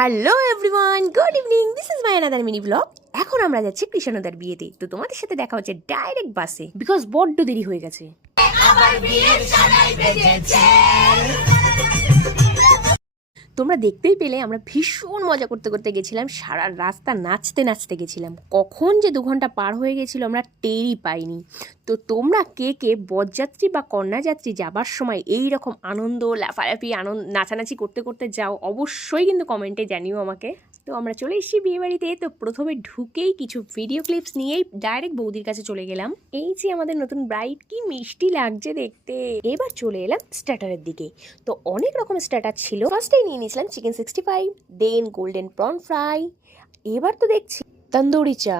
Hello everyone, good evening. This is my another mini blog. এখন আমরা যাচ্ছি কৃষ্ণদার বিয়েতে। তো তোমাদের সাথে দেখা হচ্ছে ডাইরেক্ট বাসে, বিকজ বড্ড দেরি হয়ে গেছে। তোমরা দেখতেই পেলে আমরা ভীষণ মজা করতে করতে গেছিলাম, সারা রাস্তা নাচতে নাচতে গেছিলাম। কখন যে 2 ঘন্টা পার হয়ে গেছিল আমরা টেরই পাইনি। তো তোমরা কে কে বরযাত্রী বা কন্যাযাত্রী যাবার সময় এই রকম আনন্দ লাফালাফি নাচানাচি করতে করতে যাও, অবশ্যই কিন্তু কমেন্টে জানিও আমাকে। তো আমরা চলে এসেছি বিয়েবাড়িতে। তো প্রথমে ঢুকেই কিছু ভিডিও ক্লিপস নিয়েই ডাইরেক্ট বৌদির কাছে চলে গেলাম। এই যে আমাদের নতুন ব্রাইড, কি মিষ্টি লাগছে দেখতে। এবার চলে এলাম স্টার্টারের দিকে। তো অনেক রকম স্টার্টার ছিল। ফার্স্টেই নিয়ে নিয়েছিলাম চিকেন 65, দেন গোল্ডেন প্রন ফ্রাই। এবার তো দেখছি তন্দুরি চা।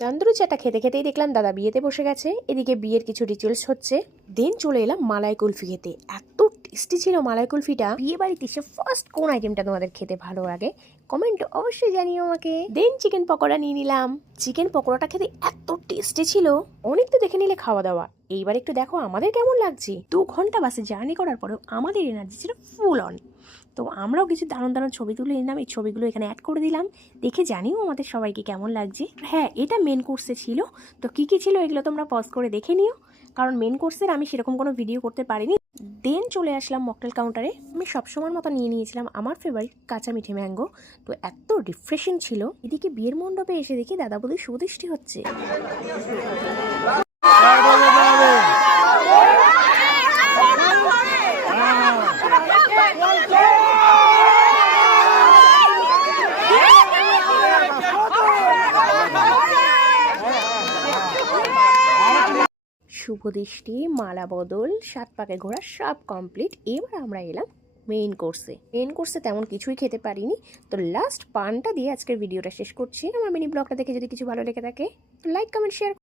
তন্দুরি চাটা খেতে খেতেই দেখলাম দাদা বিয়েতে বসে গেছে। এদিকে বিয়ের কিছু রিচুয়ালস হচ্ছে। দেন চলে এলাম মালাই কুলফি খেতে। এত টেস্টি ছিল মালাই কুলফিটা। বিয়ে বাড়িতে এসে ফার্স্ট কোন আইটেমটা তোমাদের খেতে ভালো লাগে কমেন্ট অবশ্যই জানিও আমাকে। দেন চিকেন পকোড়া নিয়ে নিলাম। চিকেন পকোড়াটা খেতে এত টেস্টি ছিল। অনেক তো দেখে নিলে খাওয়া দাওয়া, এইবার একটু দেখো আমাদের কেমন লাগছে। 2 ঘন্টা বাসে জার্নি করার পরেও আমাদের এনার্জি ছিল ফুল অন। তো আমরাও কিছু দারুণ দারুণ ছবি তুলে নিলাম। এই ছবিগুলো এখানে অ্যাড করে দিলাম, দেখে জানিও আমাদের সবাইকে কেমন লাগছে। হ্যাঁ, এটা মেন কোর্সে ছিল। তো কী কী ছিল এগুলো তোমরা পজ করে দেখে নিও, কারণ মেন কোর্সের আমি সেরকম কোনো ভিডিও করতে পারিনি। দেন চলে আসলাম মকটেল কাউন্টারে। আমি সবসময়ের মতো নিয়ে নিয়েছিলাম আমার ফেভারিট কাঁচা মিঠে ম্যাঙ্গো। তো এত রিফ্রেশিং ছিল। এদিকে বিয়ের মণ্ডপে এসে দেখি দাদা বৌদির সুদৃষ্টি হচ্ছে। শুভ দৃষ্টি, মালা বদল, 7 পাকে ঘোরা সব কমপ্লিট। এবার আমরা এলাম মেইন কোর্সে তেমন কিছুই খেতে পারিনি। তো লাস্ট পানটা দিয়ে আজকের ভিডিওটা শেষ করছি। আমার মিনি ব্লগটা দেখে যদি কিছু ভালো লেগে থাকে তো লাইক কমেন্ট শেয়ার